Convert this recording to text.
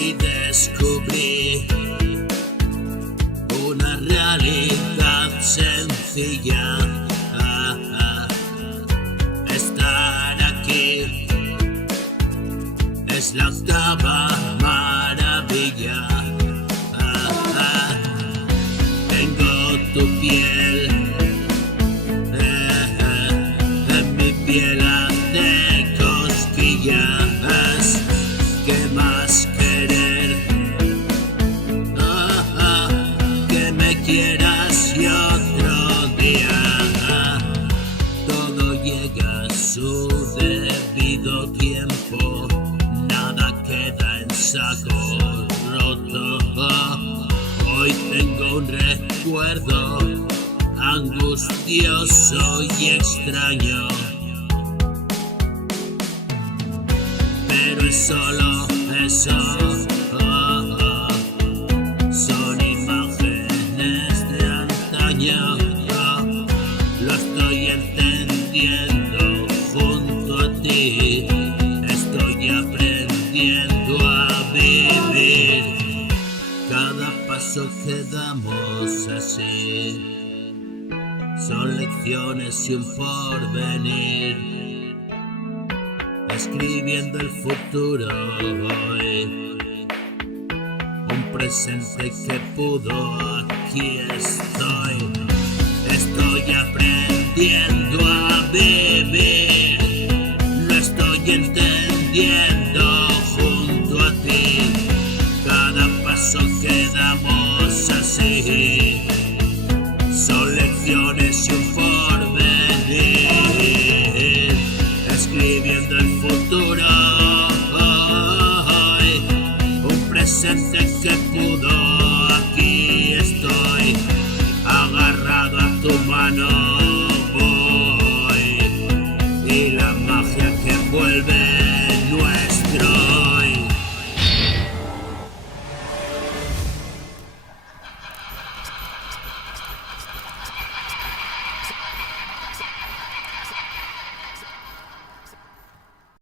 y descubrí una realidad sencilla. Estar aquí es la octava maravilla. Tengo tu piel en mi piel hace cosquillas. ¿Qué más querer? Que me quieras y otro día. Todo llega a su debido tiempo, nada queda en saco roto. Hoy tengo un recuerdo angustioso y extraño, pero es solo eso. Son imágenes de antaño. Lo estoy entendiendo junto a ti. Estoy aprendiendo a vivir. Cada paso que damos así son lecciones y un porvenir. Escribiendo el futuro hoy, un presente que pudo, aquí estoy. Estoy aprendiendo a vivir, lo estoy entendiendo junto a ti. Cada paso que damos así son lecciones y un porvenir. Escribiendo el futuro hoy, un presente que pudo, aquí estoy. Agarrado a tu mano voy, y la magia que vuelve nuestro.